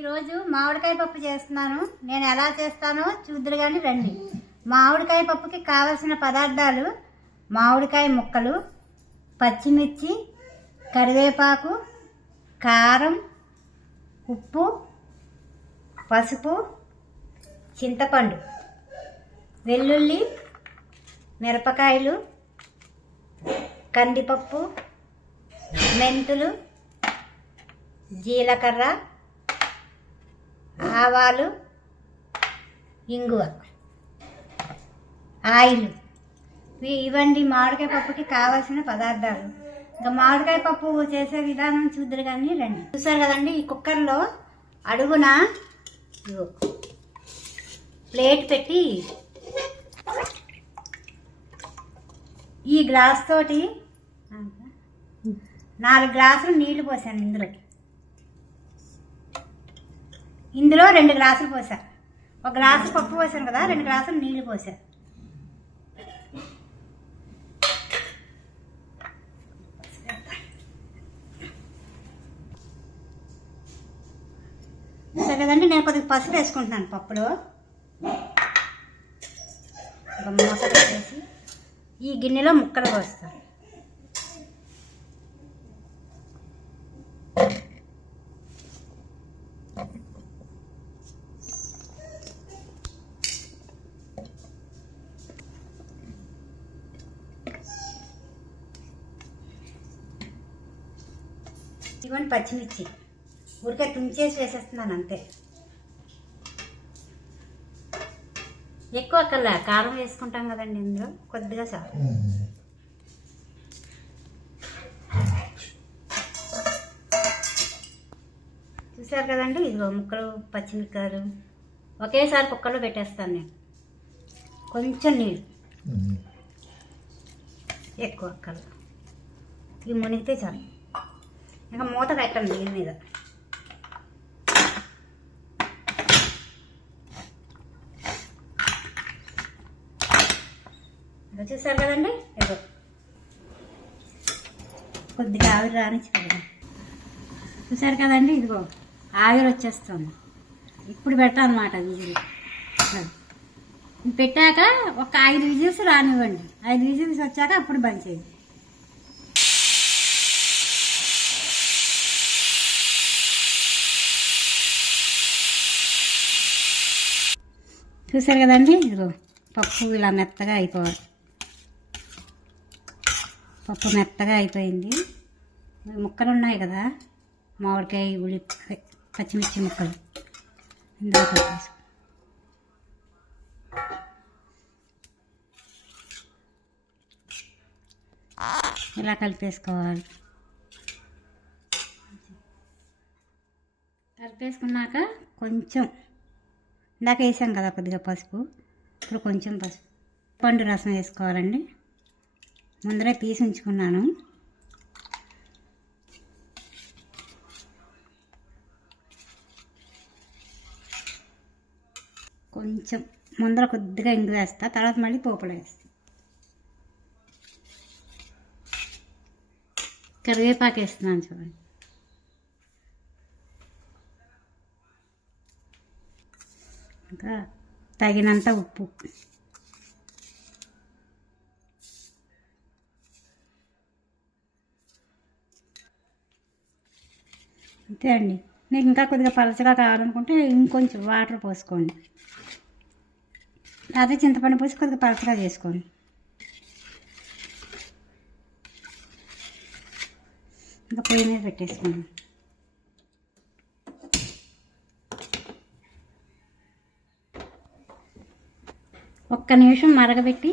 ఈరోజు మామిడికాయ పప్పు చేస్తున్నాను. నేను ఎలా చేస్తానో చూద్దరు కానీ రండి. మామిడికాయ పప్పుకి కావలసిన పదార్థాలు: మామిడికాయ ముక్కలు, పచ్చిమిర్చి, కరివేపాకు, కారం, ఉప్పు, పసుపు, చింతపండు, వెల్లుల్లి, మిరపకాయలు, కందిపప్పు, మెంతులు, జీలకర్ర, ఆవాలు, ఇంగువ, ఆయిల్. ఇవండి మామిడికాయ పప్పుకి కావాల్సిన పదార్థాలు. ఇంకా మామిడికాయ పప్పు చేసే విధానం చూద్దరు కానీ రండి. చూసారు కదండి, ఈ కుక్కర్లో అడుగున ప్లేట్ పెట్టి ఈ గ్లాస్ తోటి 4 గ్లాసులు నీళ్లు పోసాను. ఇందులో 2 గ్లాసులు పోసా. 1 గ్లాసు పప్పు పోసాను కదా, 2 గ్లాసులు నీళ్లు పోసా. సరే కదండి, నేను కొద్దిగా పసుపు వేసుకుంటున్నాను పప్పులో. మూత పెట్టేసి ఈ గిన్నెలో ముక్కలు పోస్తాను. ఇవన్నీ పచ్చిమిర్చి ఊరికే తుంచేసి వేసేస్తున్నాను అంతే. ఎక్కువ కల్లా కారం వేసుకుంటాం కదండి, ఇందులో కొద్దిగా చాలు. చూసారు కదండి, ఇదిగో ముక్కలు, పచ్చిమిరకాయలు ఒకేసారి కుక్కర్లో పెట్టేస్తాను నేను. కొంచెం నీళ్ళు, ఎక్కువ కల్లా ఇవి మునిగితే చాలు. ఇంకా మూత పెట్టండి దీని మీద. చూసారు కదండి, ఏదో కొద్దిగా ఆవిరి రానిచ్చుకోండి. చూసారు కదండి, ఇదిగో ఆవిరి వచ్చేస్తుంది. ఇప్పుడు పెట్టాలన్నమాట విజిల్. పెట్టాక ఒక 5 విజిల్స్ రానివ్వండి. 5 విజిల్స్ వచ్చాక అప్పుడు బంద్ చేయండి. చూసారు కదండి, ఇదిగో పప్పు ఇలా మెత్తగా అయిపోవాలి. పప్పు మెత్తగా అయిపోయింది. ముక్కలు ఉన్నాయి కదా, మామిడికాయ, ఉల్లిపాయ, పచ్చిమిర్చి ముక్కలు ఇందులో పెట్టేసి ఇలా కలిపేసుకోవాలి. కలిపేసుకున్నాక కొంచెం ఇందాక వేసాం కదా కొద్దిగా పసుపు, ఇప్పుడు కొంచెం పసుపు. పండు రసం వేసుకోవాలండి. ముందరే తీసి ఉంచుకున్నాను. కొంచెం ముందర కొద్దిగా ఇంగు వేస్తా, తర్వాత మళ్ళీ పోపులో వేస్తా. కరివేపాకు వేస్తున్నాను చూడండి. ఇంకా తగినంత ఉప్పు. అంతే అండి. మీకు ఇంకా కొద్దిగా పలచగా కావాలనుకుంటే ఇంకొంచెం వాటర్ పోసుకోండి. అదే చింతపండు పోసి కొద్దిగా పలచగా చేసుకోండి. ఇంకా పొయ్యి మీద పెట్టేసుకోండి. ఒక్క నిమిషం మరగబెట్టి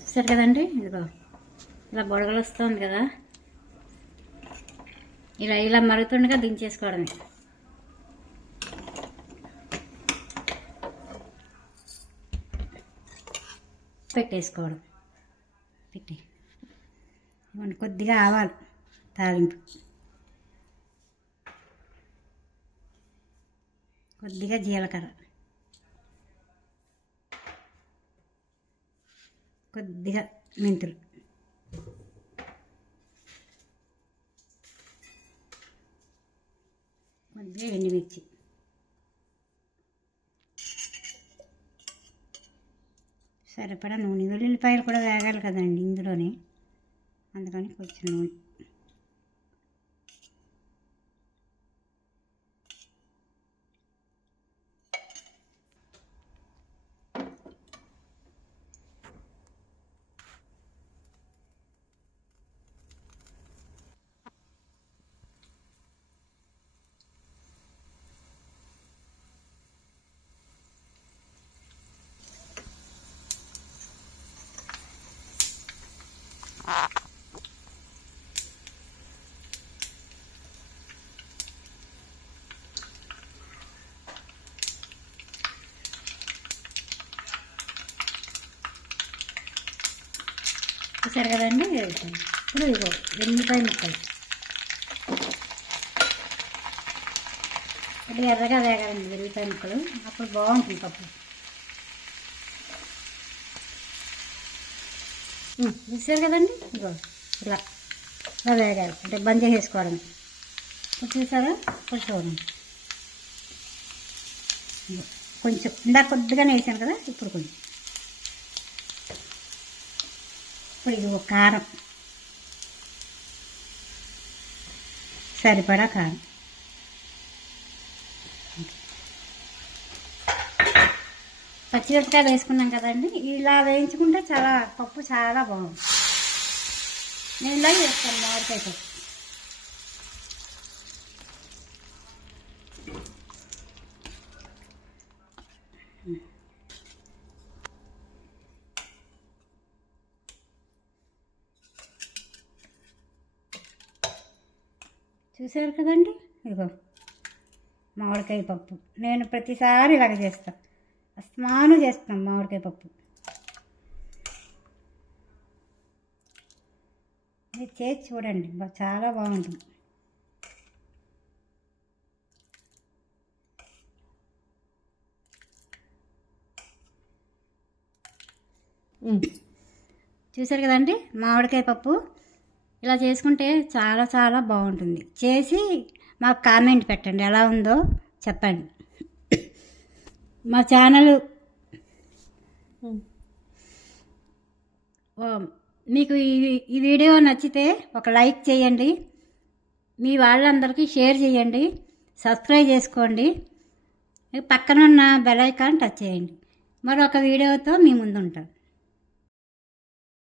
చూసారు కదండి, ఇదిగో ఇలా గొడగలు వస్తుంది కదా, ఇలా మరుగుతుండగా దించేసుకోవడమే. పెట్టేసుకోవడం. పెట్టి కొద్దిగా ఆవాలు తాలింపు, కొద్దిగా జీలకర్ర, కొద్దిగా మెంతులు, ఎండుమిర్చి, సరిపడా నూనె. వెల్లుల్లిపాయలు కూడా వేగాలి కదండి ఇందులోనే, అందుకని కొంచెం నూనె. చూసారు కదండి. ఇప్పుడు ఇగో వెల్లిపాయ ముక్కలు ఇది ఎర్రగా వేగాలండి వెల్లిపాయ ముక్కలు, అప్పుడు బాగుంటుంది పప్పు. చూసారు కదండి. ఇగో ఇలా వేగాలి, అంటే బంద్ చేసేసుకోవడం. ఇప్పుడు చూసారా, ఇప్పుడు చూడండి. కొంచెం ఇందాక కొద్దిగానే వేసాను కదా, ఇప్పుడు కొంచెం. ఇప్పుడు ఇది కారం, సరిపడా కారం. పచ్చిమిరపకాయలు వేసుకున్నాం కదండి, ఇలా వేయించుకుంటే చాలా పప్పు చాలా బాగుంది. నేను ఇలా చేస్తాను మామిడికాయ పప్పు. చూసారు కదండి. ఇగో మామిడికాయ పప్పు నేను ప్రతిసారి ఇలాగ చేస్తాను, అస్మాను చేస్తాం మామిడికాయ పప్పు. ఇది చేసి చూడండి, చాలా బాగుంటుంది. చూసారు కదండి మామిడికాయ పప్పు. ఇలా చేసుకుంటే చాలా చాలా బాగుంటుంది. చేసి మాకు కామెంట్ పెట్టండి, ఎలా ఉందో చెప్పండి. మా ఛానల్ మీకు ఈ వీడియో నచ్చితే ఒక లైక్ చేయండి, మీ వాళ్ళందరికీ షేర్ చేయండి, సబ్స్క్రైబ్ చేసుకోండి, పక్కన ఉన్న బెల్ ఐకాన్ టచ్ చేయండి. మరొక వీడియోతో మీ ముందు ఉంటాను.